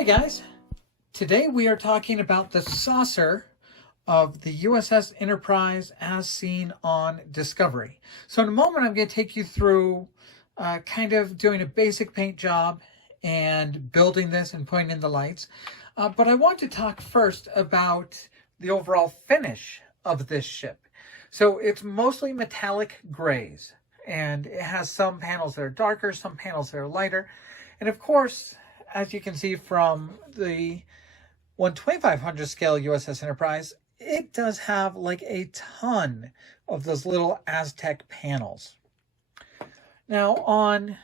Hey guys, today we are talking about the saucer of the USS Enterprise as seen on Discovery. So in a moment I'm going to take you through kind of doing a basic paint job and building this and putting in the lights. But I want to talk first about the overall finish of this ship. So it's mostly metallic grays, and it has some panels that are darker, some panels that are lighter. And of course, as you can see from the 1/2500 scale USS Enterprise, it does have like a ton of those little Aztec panels. Now on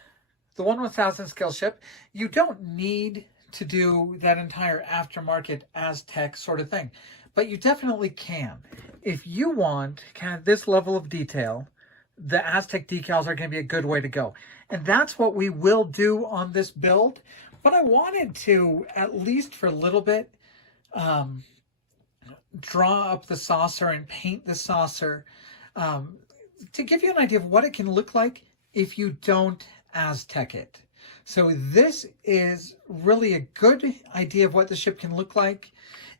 the 1/1000 scale ship, you don't need to do that entire aftermarket Aztec sort of thing, but you definitely can. If you want kind of this level of detail, the Aztec decals are going to be a good way to go. And that's what we will do on this build. But I wanted to, at least for a little bit, draw up the saucer and paint the saucer to give you an idea of what it can look like if you don't Aztec it. So this is really a good idea of what the ship can look like.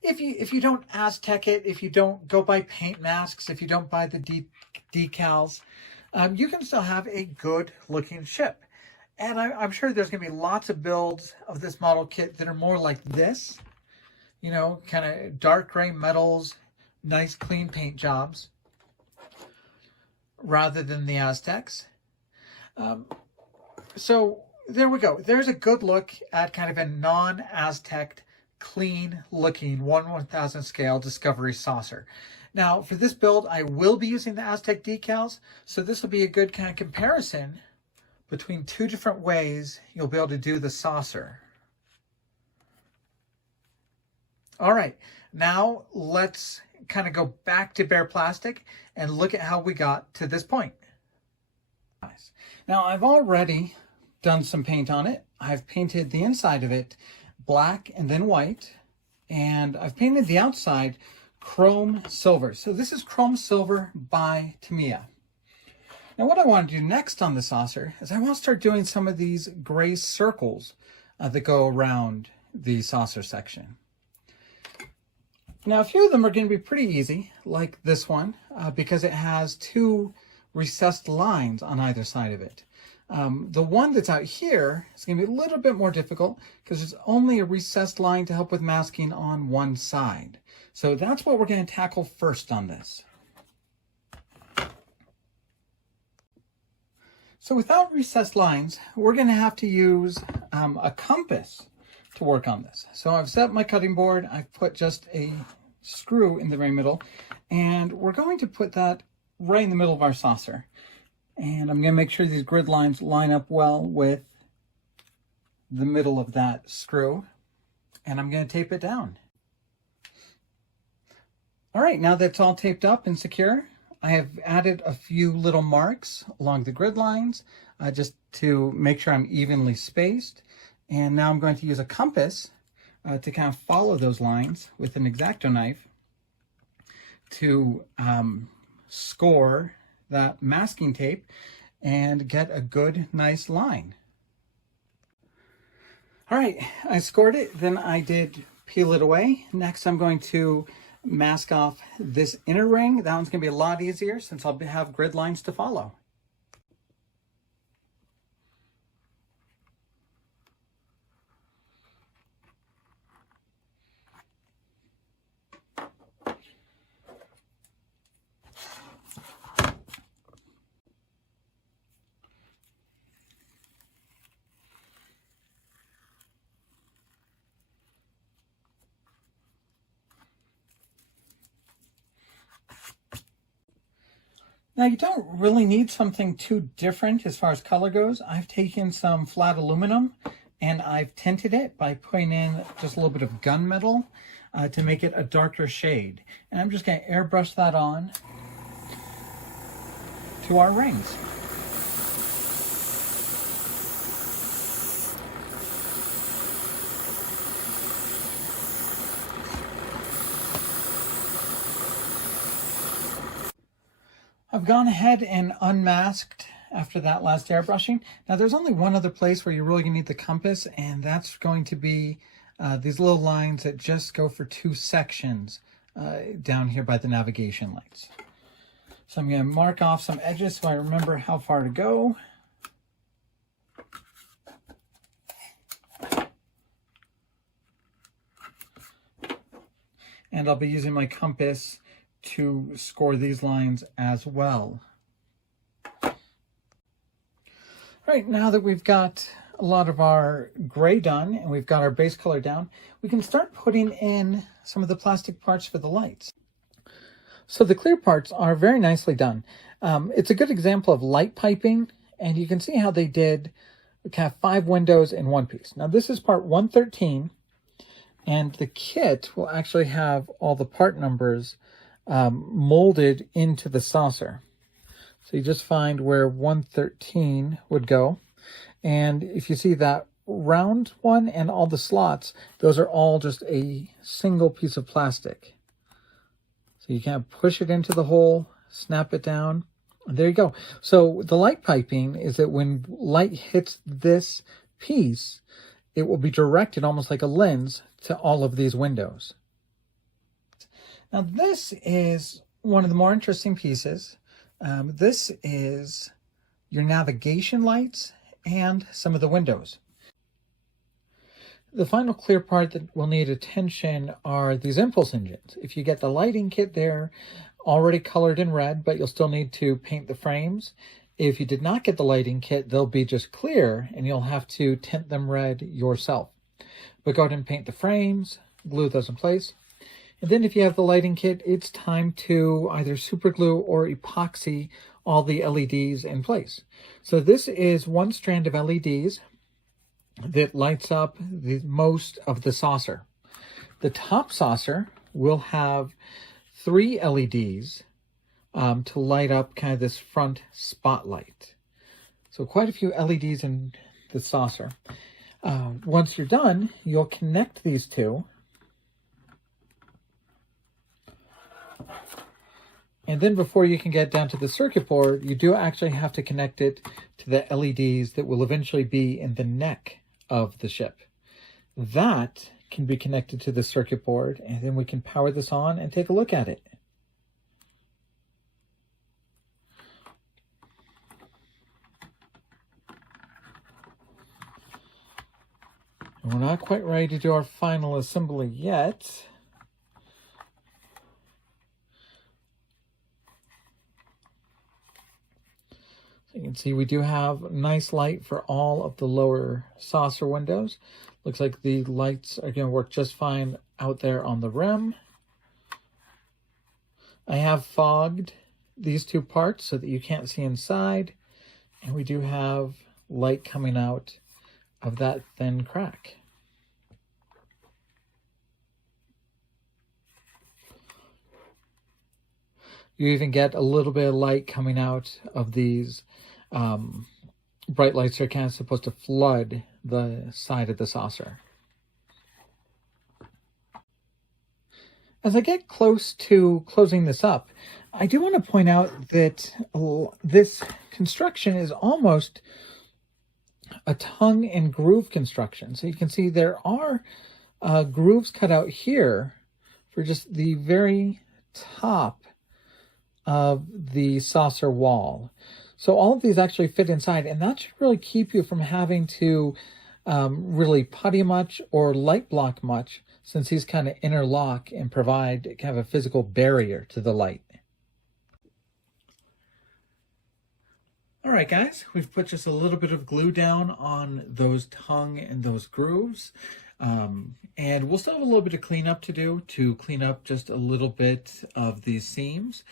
If you don't Aztec it, if you don't go buy paint masks, if you don't buy the decals, you can still have a good looking ship. And I'm sure there's going to be lots of builds of this model kit that are more like this, you know, kind of dark gray metals, nice clean paint jobs, rather than the Aztecs. So there we go. There's a good look at kind of a non-Aztec, clean looking 1/1000 scale Discovery saucer. Now for this build, I will be using the Aztec decals. So this will be a good kind of comparison between two different ways you'll be able to do the saucer. All right, now let's kind of go back to bare plastic and look at how we got to this point. Now I've already done some paint on it. I've painted the inside of it black and then white, and I've painted the outside chrome silver. So this is chrome silver by Tamiya. Now what I want to do next on the saucer is I want to start doing some of these gray circles that go around the saucer section. Now a few of them are going to be pretty easy, like this one, because it has two recessed lines on either side of it. The one that's out here is going to be a little bit more difficult because there's only a recessed line to help with masking on one side. So that's what we're going to tackle first on this. So without recessed lines, we're going to have to use a compass to work on this. So I've set up my cutting board. I've put just a screw in the very middle, and we're going to put that right in the middle of our saucer. And I'm going to make sure these grid lines line up well with the middle of that screw, and I'm going to tape it down. All right, now that's all taped up and secure, I have added a few little marks along the grid lines just to make sure I'm evenly spaced. And now I'm going to use a compass to kind of follow those lines with an X-Acto knife to score that masking tape and get a good, nice line. All right, I scored it, then I did peel it away. Next, I'm going to mask off this inner ring. That one's going to be a lot easier since I'll have grid lines to follow. Now you don't really need something too different as far as color goes. I've taken some flat aluminum and I've tinted it by putting in just a little bit of gunmetal to make it a darker shade. And I'm just going to airbrush that on to our rings. I've gone ahead and unmasked after that last airbrushing. Now there's only one other place where you're really going to need the compass, and that's going to be these little lines that just go for 2 sections down here by the navigation lights. So I'm going to mark off some edges so I remember how far to go. And I'll be using my compass to score these lines as well. All right, now that we've got a lot of our gray done and we've got our base color down, we can start putting in some of the plastic parts for the lights. So the clear parts are very nicely done. It's a good example of light piping, and you can see how they did kind of 5 windows in one piece. Now this is part 113, and the kit will actually have all the part numbers molded into the saucer. So you just find where 113 would go. And if you see that round one and all the slots, those are all just a single piece of plastic. So you can push it into the hole, snap it down, and there you go. So the light piping is that when light hits this piece, it will be directed almost like a lens to all of these windows. Now this is one of the more interesting pieces. This is your navigation lights and some of the windows. The final clear part that will need attention are these impulse engines. If you get the lighting kit there already colored in red, but you'll still need to paint the frames. If you did not get the lighting kit, they'll be just clear and you'll have to tint them red yourself. But go ahead and paint the frames, glue those in place. And then if you have the lighting kit, it's time to either super glue or epoxy all the LEDs in place. So this is one strand of LEDs that lights up the most of the saucer. The top saucer will have 3 LEDs to light up kind of this front spotlight. So quite a few LEDs in the saucer. Once you're done, you'll connect these two. And then before you can get down to the circuit board, you do actually have to connect it to the LEDs that will eventually be in the neck of the ship. That can be connected to the circuit board, and then we can power this on and take a look at it. And we're not quite ready to do our final assembly yet. You can see we do have nice light for all of the lower saucer windows. Looks like the lights are going to work just fine out there on the rim. I have fogged these 2 parts so that you can't see inside. And we do have light coming out of that thin crack. You even get a little bit of light coming out of these bright lights that are kind of supposed to flood the side of the saucer. As I get close to closing this up, I do want to point out that this construction is almost a tongue and groove construction. So you can see there are grooves cut out here for just the very top of the saucer wall. So all of these actually fit inside, and that should really keep you from having to really putty much or light block much, since these kind of interlock and provide kind of a physical barrier to the light. All right, guys, we've put just a little bit of glue down on those tongue and those grooves. And we'll still have a little bit of cleanup to do to clean up just a little bit of these seams.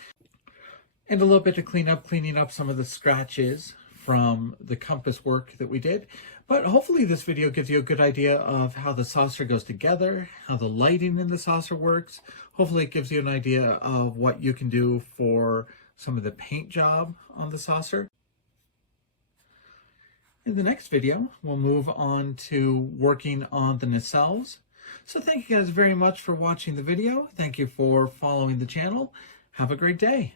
And a little bit of cleaning up some of the scratches from the compass work that we did. But hopefully this video gives you a good idea of how the saucer goes together, how the lighting in the saucer works. Hopefully it gives you an idea of what you can do for some of the paint job on the saucer. In the next video, we'll move on to working on the nacelles. So thank you guys very much for watching the video. Thank you for following the channel. Have a great day.